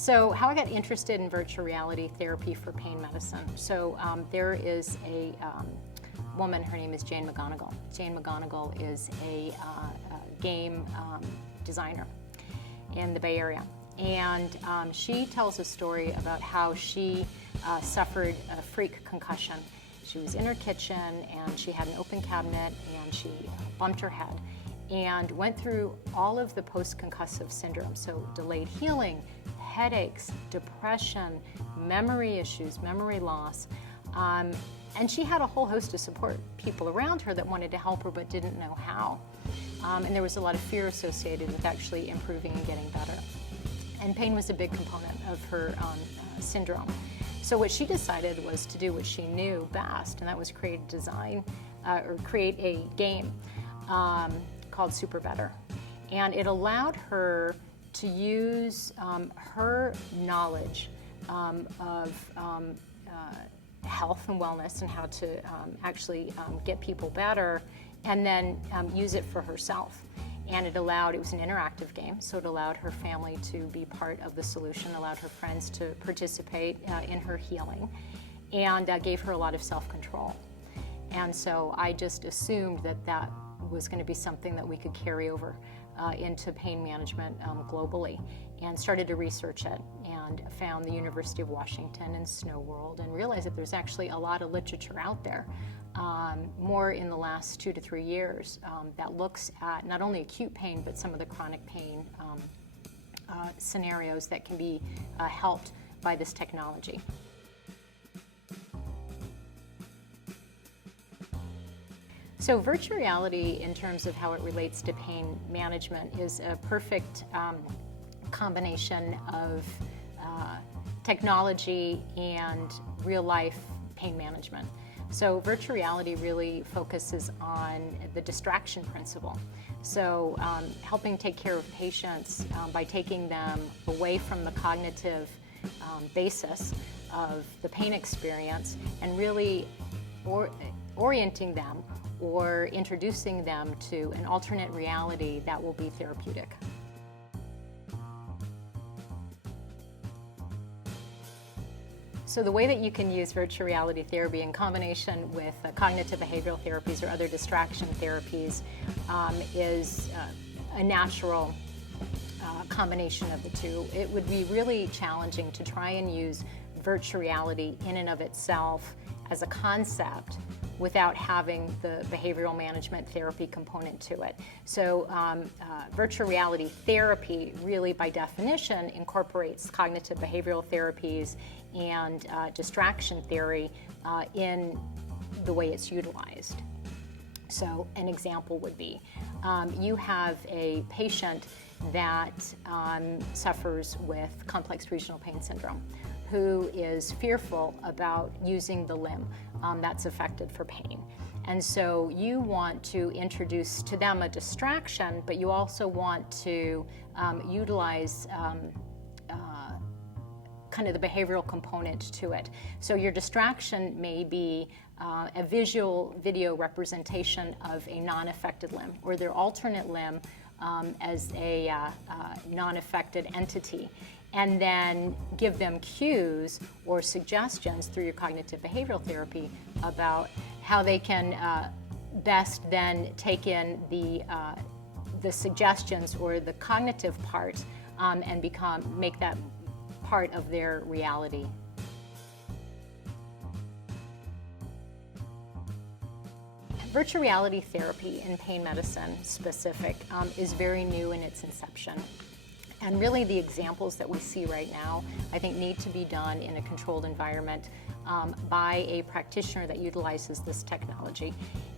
So how I got interested in virtual reality therapy for pain medicine. So there is a woman, her name is Jane McGonigal. Jane McGonigal is a game designer in the Bay Area. And she tells a story about how she suffered a freak concussion. She was in her kitchen and she had an open cabinet and she bumped her head and went through all of the post-concussive syndrome, so delayed healing, headaches, depression, memory issues, memory loss. And she had a whole host of support people around her that wanted to help her but didn't know how. And there was a lot of fear associated with actually improving and getting better. And pain was a big component of her syndrome. So what she decided was to do what she knew best, and that was create a game called Super Better. And it allowed her to use her knowledge of health and wellness and how to actually get people better, and then use it for herself. And it was an interactive game, so it allowed her family to be part of the solution, allowed her friends to participate in her healing, and gave her a lot of self-control. And so I just assumed that that was going to be something that we could carry over into pain management globally, and started to research it and found the University of Washington and Snow World, and realized that there's actually a lot of literature out there, more in the last 2 to 3 years, that looks at not only acute pain but some of the chronic pain scenarios that can be helped by this technology. So virtual reality, in terms of how it relates to pain management, is a perfect combination of technology and real-life pain management. So virtual reality really focuses on the distraction principle. So helping take care of patients by taking them away from the cognitive basis of the pain experience and really orienting them or introducing them to an alternate reality that will be therapeutic. So the way that you can use virtual reality therapy in combination with cognitive behavioral therapies or other distraction therapies is a natural combination of the two. It would be really challenging to try and use virtual reality in and of itself as a concept without having the behavioral management therapy component to it. So virtual reality therapy really by definition incorporates cognitive behavioral therapies and distraction theory in the way it's utilized. So an example would be you have a patient that suffers with complex regional pain syndrome who is fearful about using the limb that's affected for pain. And so you want to introduce to them a distraction, but you also want to utilize kind of the behavioral component to it. So your distraction may be a video representation of a non-affected limb, or their alternate limb as a non-affected entity, and then give them cues or suggestions through your cognitive behavioral therapy about how they can best then take in the suggestions or the cognitive part and make that part of their reality. Virtual reality therapy in pain medicine specific is very new in its inception. And really the examples that we see right now, I think, need to be done in a controlled environment by a practitioner that utilizes this technology.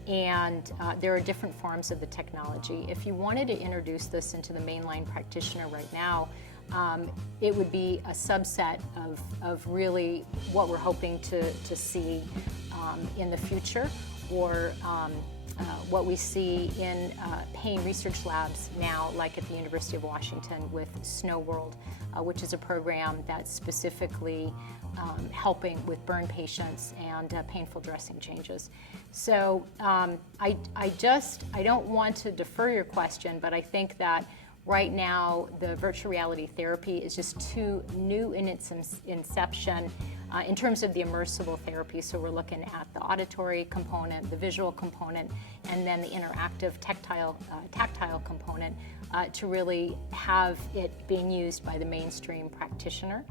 And there are different forms of the technology. If you wanted to introduce this into the mainline practitioner right now, it would be a subset of really what we're hoping to see in the future, or what we see in pain research labs now, like at the University of Washington with Snow World, which is a program that's specifically helping with burn patients and painful dressing changes. So I don't want to defer your question, but I think that Right now, the virtual reality therapy is just too new in its inception in terms of the immersible therapy. So we're looking at the auditory component, the visual component, and then the interactive tactile component to really have it being used by the mainstream practitioner.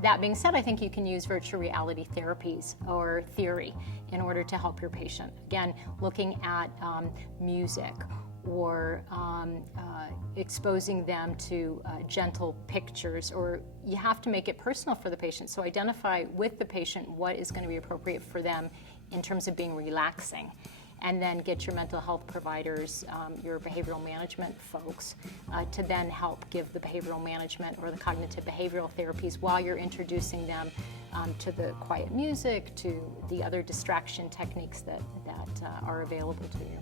That being said, I think you can use virtual reality therapies or theory in order to help your patient. Again, looking at music or exposing them to gentle pictures, or you have to make it personal for the patient. So identify with the patient what is going to be appropriate for them in terms of being relaxing. And then get your mental health providers, your behavioral management folks, to then help give the behavioral management or the cognitive behavioral therapies while you're introducing them to the quiet music, to the other distraction techniques that are available to you.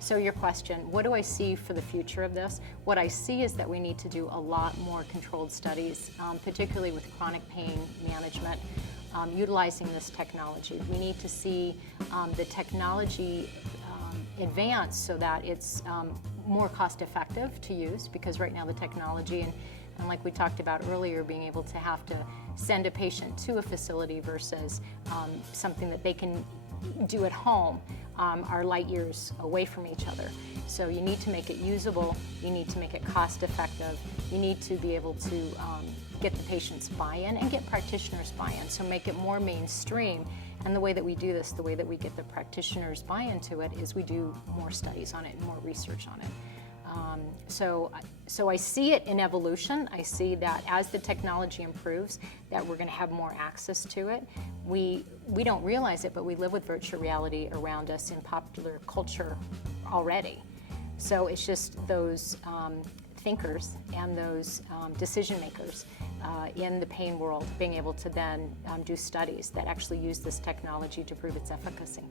So your question, what do I see for the future of this? What I see is that we need to do a lot more controlled studies, particularly with chronic pain management, utilizing this technology. We need to see the technology advance so that it's more cost effective to use, because right now the technology, and like we talked about earlier, being able to have to send a patient to a facility versus something that they can do at home are light years away from each other. So you need to make it usable, you need to make it cost effective, you need to be able to get the patient's buy-in and get practitioners' buy-in, so make it more mainstream. And the way that we do this, the way that we get the practitioners' buy-in to it, is we do more studies on it and more research on it. So I see it in evolution. I see that as the technology improves, that we're going to have more access to it. We don't realize it, but we live with virtual reality around us in popular culture already. So it's just those thinkers and those decision makers in the pain world being able to then do studies that actually use this technology to prove its efficacy.